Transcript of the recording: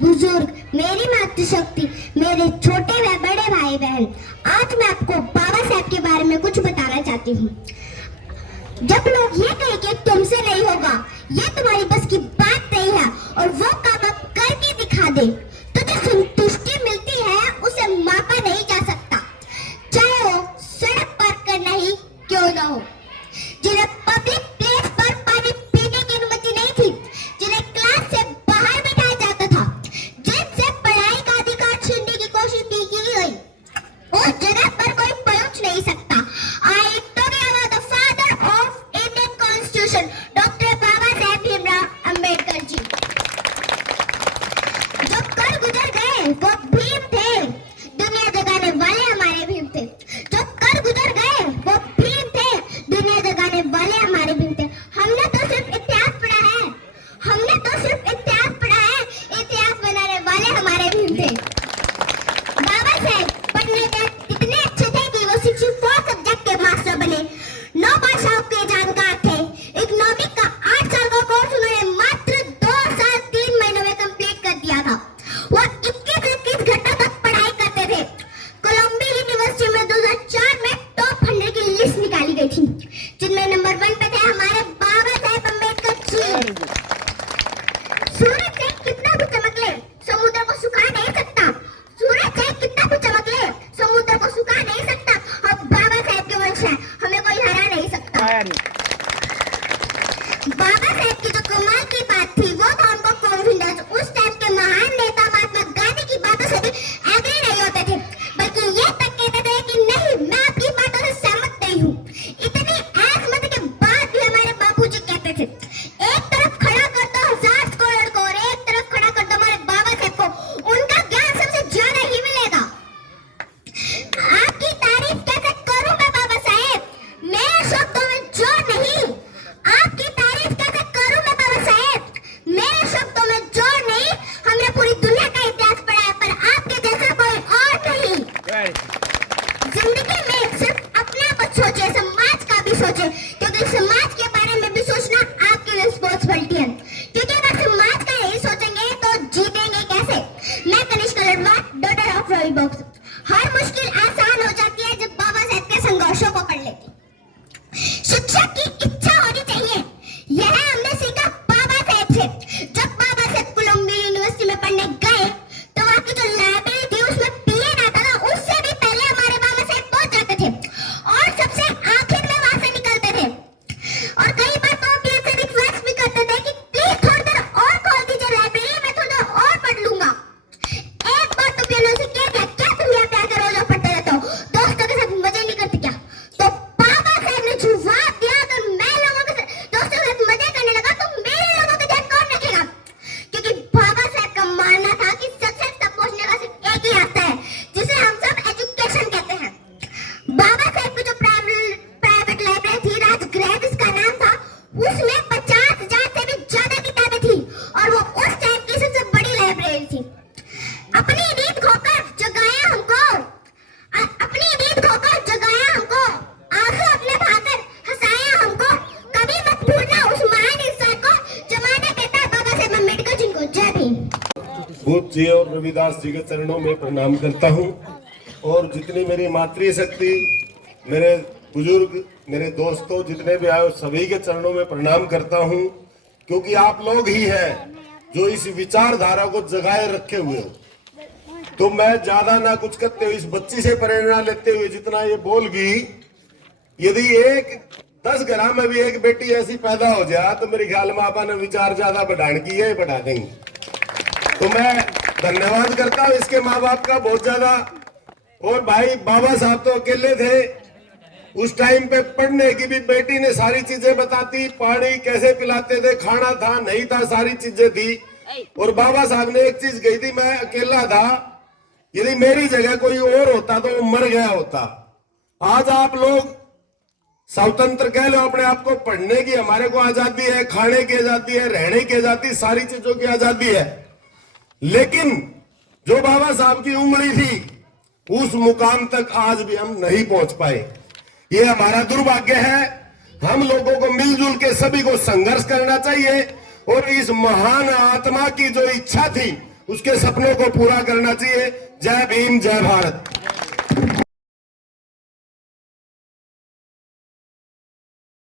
बुजुर्ग, मेरी मातृशक्ति, मेरे छोटे व बड़े भाई बहन, आज मैं आपको बाबा साहब के बारे में कुछ बताना चाहती हूँ। जब लोग ये कहें कि तुमसे नहीं होगा, ये तुम्हारी बस की बात नहीं है और वो काम आप करके दिखा दे, तो जो संतुष्टि मिलती है उसे मापा नहीं जा सकता, चाहे वो सड़क पार करना ही क्यों ना हो। जिन्हें पब्लिक प्लेस पर पानी पीने की अनुमति नहीं थी, जिन्हें क्लास से बाहर बिठाया जाता था, जिनसे पढ़ाई का अधिकार छीनने की कोशिश भी की गई, उस जगह पर कोई पहुंच नहीं सकता। I talk about the father of Indian constitution, doctor Baba Saheb Bhimrao Ambedkar ji. जो कर गुजर गए वो भीम थे, दुनिया जगाने वाले हमारे भीम थे। जो कर गुजर गए वो भीम थे, दुनिया जगाने वाले हमारे भीम थे। हमने तो सिर्फ इतिहास पढ़ा है, हमने तो सिर्फ इतिहास पढ़ा है, इतिहास बनाने वाले हमारे भीम थे। बाबा साहेब पढ़ने में इतने अच्छे थे कि वो 64 सब्जेक्ट के मास्टर बने, 9 भाषाओं के जानकार थे। इकोनॉमिक का 8 साल का कोर्स उन्होंने मात्र 2 साल 3 महीनों में कंप्लीट कर दिया था। वो 21 घंटों तक पढ़ाई करते थे। कोलंबिया यूनिवर्सिटी में 2004 में टॉप 100 की लिस्ट निकाली गई थी, जिनमें नंबर 1 पे थे हमारे बाबा साहेब अम्बेडकर जी। सूरज से कितना भी चमक ले, समुद्र को सुखा नहीं सकता। सूरज से कितना भी चमक ले, समुद्र को सुखा नहीं सकता। हम बाबा साहेब के वंश हैं, हमें कोई हरा नहीं सकता। बाबा साहेब की जो कमाल की बात थी वो था उनको कॉन्फिडेंस। उस टाइम के महान नेता महात्मा गांधी की बातों से भी एग्री नहीं होते थे, बल्कि ये तक कहते थे कि नहीं, मैं आपकी बातों से सहमत नहीं हूँ। इतनी असहमति के बाद भी हमारे बापूजी कहते थे, एक तरफ खड़ा कर दो 1000 स्कॉलर को और एक तरफ खड़ा कर दो हमारे बाबा साहेब को, उनका ज्ञान सबसे ज्यादा ही मिलेगा। आपकी तारीफ कैसे करूं मैं बाबा साहेब, मेरे शब्दों में जोर नहीं। आपकी तारीफ कैसे करूं मैं बाबा साहेब, मेरे शब्दों में जोर नहीं। हमने पूरी दुनिया का इतिहास पढ़ा है, पर आपके जैसा कोई और नहीं। जिंदगी में सिर्फ अपना मत सोचे, समाज का भी सोचे, क्योंकि समाज के बारे में भी सोचना आपकी रिस्पॉन्सिबिलिटी है। क्योंकि अगर समाज का यही सोचेंगे तो जीतेंगे कैसे। मैं Kanishka Ladwa, daughter of royal box. हर मुश्किल आसान हो जाती है जब बाबा साहब के संघर्षों को पढ़ लेते। शिक्षक की इच्छा होनी चाहिए, यह हमने सीखा बाबा साहब से। जब बाबा साहब कोलंबिया यूनिवर्सिटी में पढ़ने गए तो वहाँ की जो लाइब्रेरी थी उसमें पीएन आता था, उससे भी पहले हमारे बाबा साहब पहुंच जाते थे और सबसे आखिर में वहां से निकलते थे। और कई बार तो पीएन से रिक्वेस्ट भी करते थे कि प्लीज थोड़ी देर और खोल दीजिए लाइब्रेरी, मैं थोड़ी देर और पढ़ लूंगा। एक बार तो पीएन से कह दिया, क्या तुम यहाँ पे आकर रोज पढ़ते रहते हो, दोस्तों के साथ मजे नहीं करते क्या? तो बाबा साहब ने जवाब दिया, अगर मैं लोगों के दोस्तों के साथ मजे करने लगा तो मेरे लोगों का ध्यान कौन रखेगा? क्योंकि बाबा साहब का मानना था कि सक्सेस तक पहुंचने का सिर्फ एक ही रास्ता है, जिसे हम सब एजुकेशन कहते हैं। बाबा साहब की जो प्राइवेट लाइब्रेरी थी, राजगृह जिसका नाम था, उसमें 50,000 से भी ज्यादा किताबें थी और वो उस टाइम की सबसे बड़ी लाइब्रेरी थी। अपनी नींद खोकर जगाया हमको, अपनी नींद खोकर जगाया हमको, आंसू अपने बहाकर हंसाया हमको। कभी मत भूलना उस महान इंसान को, जमाना कहता है बाबा साहेब अम्बेडकर जी को। जय भीम। बुद्ध जी और रविदास जी के चरणों में प्रणाम करता हूँ और जितनी मेरी मातृशक्ति, मेरे बुजुर्ग, मेरे दोस्तों जितने भी आए सभी के चरणों में प्रणाम करता हूँ, क्योंकि आप लोग ही हैं जो इस विचारधारा को जगाए रखे हुए हो। तो मैं ज्यादा ना कुछ करते हुए इस बच्ची से प्रेरणा लेते हुए जितना ये बोलगी, यदि 10 ग्राम में भी एक बेटी ऐसी पैदा हो जाए तो मेरे ख्याल में आपने विचार ज्यादा बढ़ाने की है, बढ़ा देंगे। तो मैं धन्यवाद करता हूँ इसके माँ बाप का बहुत ज्यादा। और भाई बाबा साहब तो अकेले थे, उस टाइम पे पढ़ने की भी बेटी ने सारी चीजें बताती, पानी कैसे पिलाते थे, खाना था नहीं था, सारी चीजें थी। और बाबा साहब ने एक चीज कही थी, मैं अकेला था, यदि मेरी जगह कोई और होता तो वो मर गया होता। आज आप लोग स्वतंत्र कह लो अपने आप को, पढ़ने की हमारे को आजादी है, खाने की आजादी है, रहने की आजादी, सारी चीजों की आजादी है। लेकिन जो बाबा साहब की उंगली थी उस मुकाम तक आज भी हम नहीं पहुंच पाए। ये हमारा दुर्भाग्य है। हम लोगों को मिलजुल के सभी को संघर्ष करना चाहिए और इस महान आत्मा की जो इच्छा थी उसके सपनों को पूरा करना चाहिए। जय भीम, जय भारत।